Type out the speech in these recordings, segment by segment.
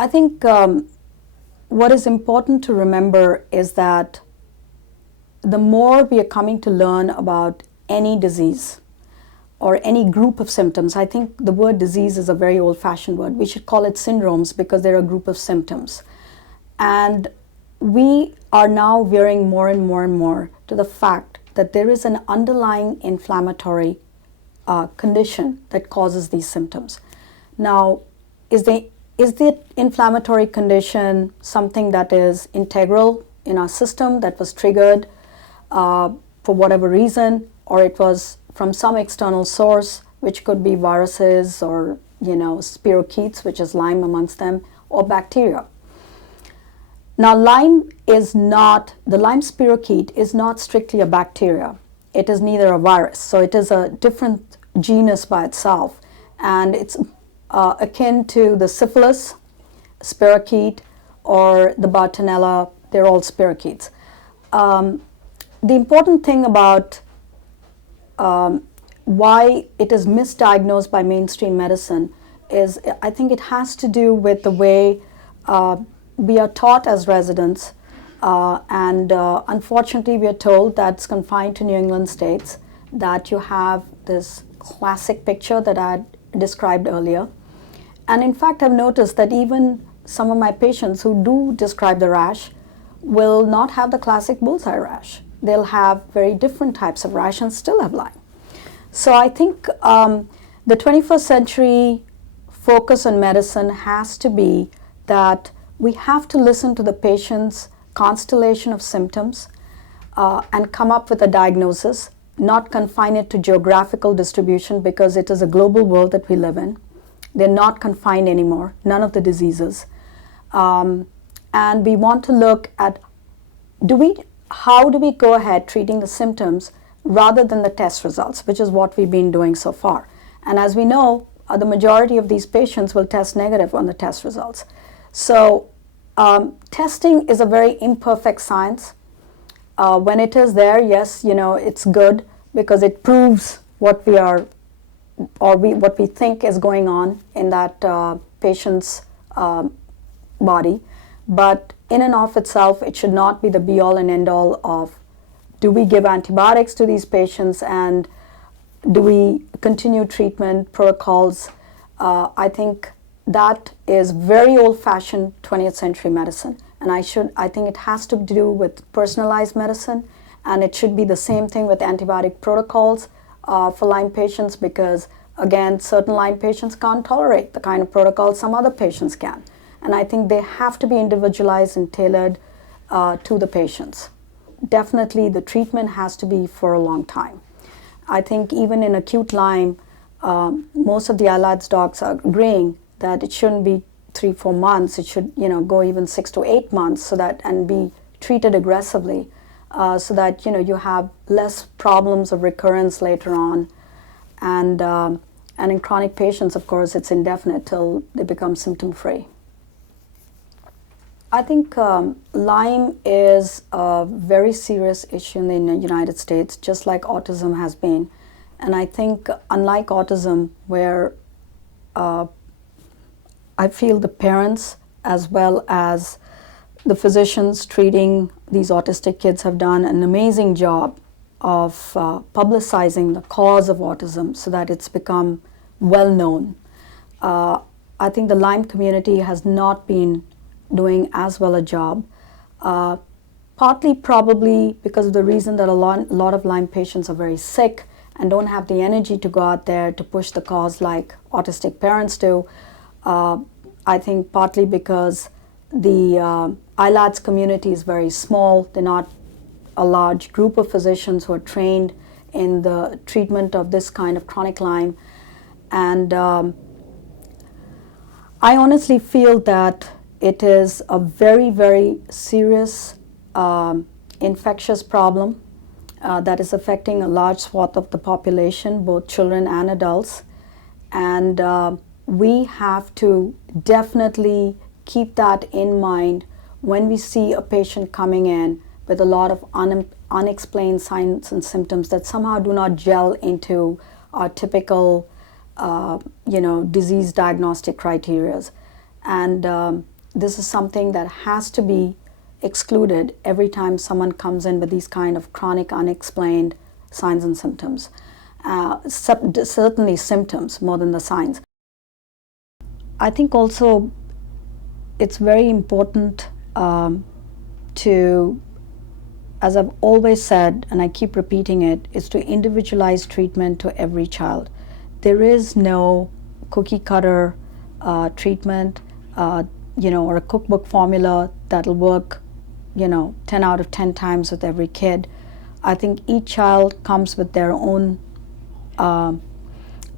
I think what is important to remember is that the more we are coming to learn about any disease or any group of symptoms, I think the word disease is a very old-fashioned word. We should call it syndromes because they're a group of symptoms. And we are now veering more and more and more to the fact that there is an underlying inflammatory condition that causes these symptoms. Now, is the inflammatory condition something that is integral in our system that was triggered for whatever reason, or it was from some external source, which could be viruses or spirochetes, which is Lyme amongst them, or bacteria? Now, the Lyme spirochete is not strictly a bacteria. It is neither a virus, so it is a different genus by itself, and it's akin to the syphilis spirochete or the Bartonella. They're all spirochetes. The important thing about why it is misdiagnosed by mainstream medicine is, I think it has to do with the way we are taught as residents, and unfortunately we are told that's confined to New England states, that you have this classic picture that I described earlier. And in fact, I've noticed that even some of my patients who do describe the rash will not have the classic bullseye rash. They'll have very different types of rash and still have Lyme. So I think the 21st century focus on medicine has to be that we have to listen to the patient's constellation of symptoms and come up with a diagnosis, not confine it to geographical distribution, because it is a global world that we live in. They're not confined anymore, none of the diseases. And we want to look at how do we go ahead treating the symptoms rather than the test results, which is what we've been doing so far. And as we know, the majority of these patients will test negative on the test results. So testing is a very imperfect science. When it is there, yes, it's good because it proves what we are, or what we think is going on in that patient's body. But in and of itself, it should not be the be-all and end-all of, do we give antibiotics to these patients and do we continue treatment protocols? I think that is very old-fashioned 20th century medicine, and I think it has to do with personalized medicine, and it should be the same thing with antibiotic protocols for Lyme patients, because again, certain Lyme patients can't tolerate the kind of protocol some other patients can, and I think they have to be individualized and tailored to the patients. Definitely the treatment has to be for a long time. I think even in acute Lyme, most of the ILADs docs are agreeing that it shouldn't be 3-4 months. It should, go even 6 to 8 months, and be treated aggressively, so that you have less problems of recurrence later on. And in chronic patients, of course, it's indefinite till they become symptom-free. I think Lyme is a very serious issue in the United States, just like autism has been. And I think, unlike autism, where I feel the parents as well as the physicians treating these autistic kids have done an amazing job of publicizing the cause of autism so that it's become well known. I think the Lyme community has not been doing as well a job, partly probably because of the reason that a lot of Lyme patients are very sick and don't have the energy to go out there to push the cause like autistic parents do. I think partly because the ILADs community is very small. They're not a large group of physicians who are trained in the treatment of this kind of chronic Lyme. And I honestly feel that it is a very, very serious infectious problem that is affecting a large swath of the population, both children and adults. And we have to definitely keep that in mind when we see a patient coming in with a lot of unexplained signs and symptoms that somehow do not gel into our typical disease diagnostic criteria. And this is something that has to be excluded every time someone comes in with these kind of chronic unexplained signs and symptoms. Certainly symptoms more than the signs. I think also it's very important to, as I've always said, and I keep repeating it, is to individualize treatment to every child. There is no cookie cutter treatment, or a cookbook formula that'll work, 10 out of 10 times with every kid. I think each child comes with their own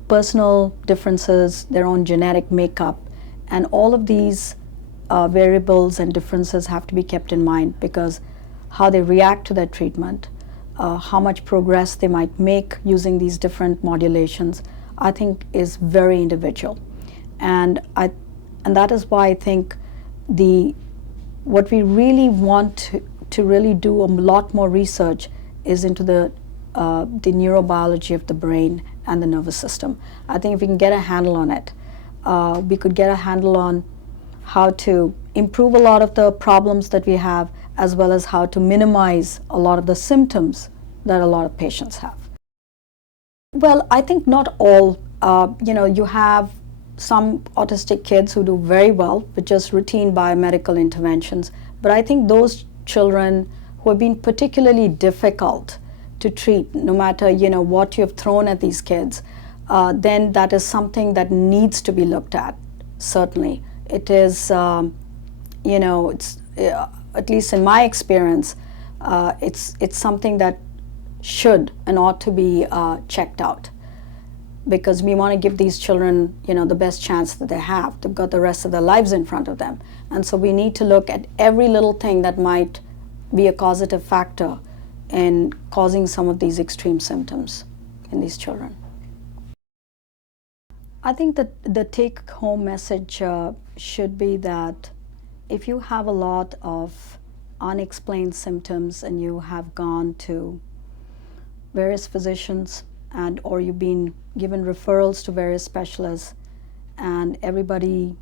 personal differences, their own genetic makeup, and all of these variables and differences have to be kept in mind, because how they react to their treatment, how much progress they might make using these different modulations, I think is very individual. And that is why I think what we really want to really do a lot more research is into the neurobiology of the brain and the nervous system. I think if we can get a handle on it, we could get a handle on how to improve a lot of the problems that we have, as well as how to minimize a lot of the symptoms that a lot of patients have. Well, I think not all. You have some autistic kids who do very well with just routine biomedical interventions, but I think those children who have been particularly difficult to treat, no matter what you have thrown at these kids, then that is something that needs to be looked at. Certainly, it is. It's at least in my experience, it's something that should and ought to be checked out, because we want to give these children, the best chance that they have. They've got the rest of their lives in front of them, and so we need to look at every little thing that might be a causative factor in causing some of these extreme symptoms in these children. I think that the take-home message should be that if you have a lot of unexplained symptoms and you have gone to various physicians or you've been given referrals to various specialists, and everybody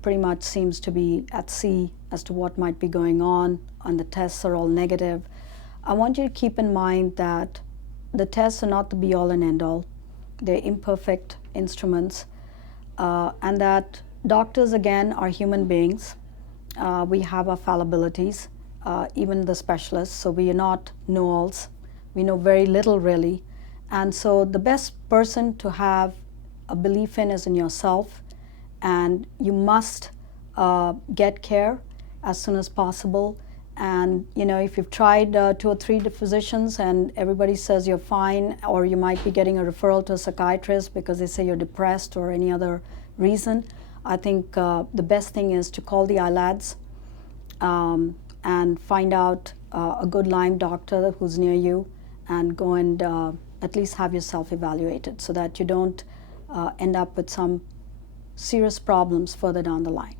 pretty much seems to be at sea as to what might be going on, and the tests are all negative, I want you to keep in mind that the tests are not the be-all and end-all. They're imperfect instruments, and that doctors, again, are human beings. We have our fallibilities, even the specialists, so we are not know-alls. We know very little, really. And so the best person to have a belief in is in yourself, and you must get care as soon as possible. And if you've tried 2 or 3 physicians and everybody says you're fine, or you might be getting a referral to a psychiatrist because they say you're depressed or any other reason, I think the best thing is to call the ILADs and find out a good Lyme doctor who's near you, and go and at least have yourself evaluated, so that you don't end up with some serious problems further down the line.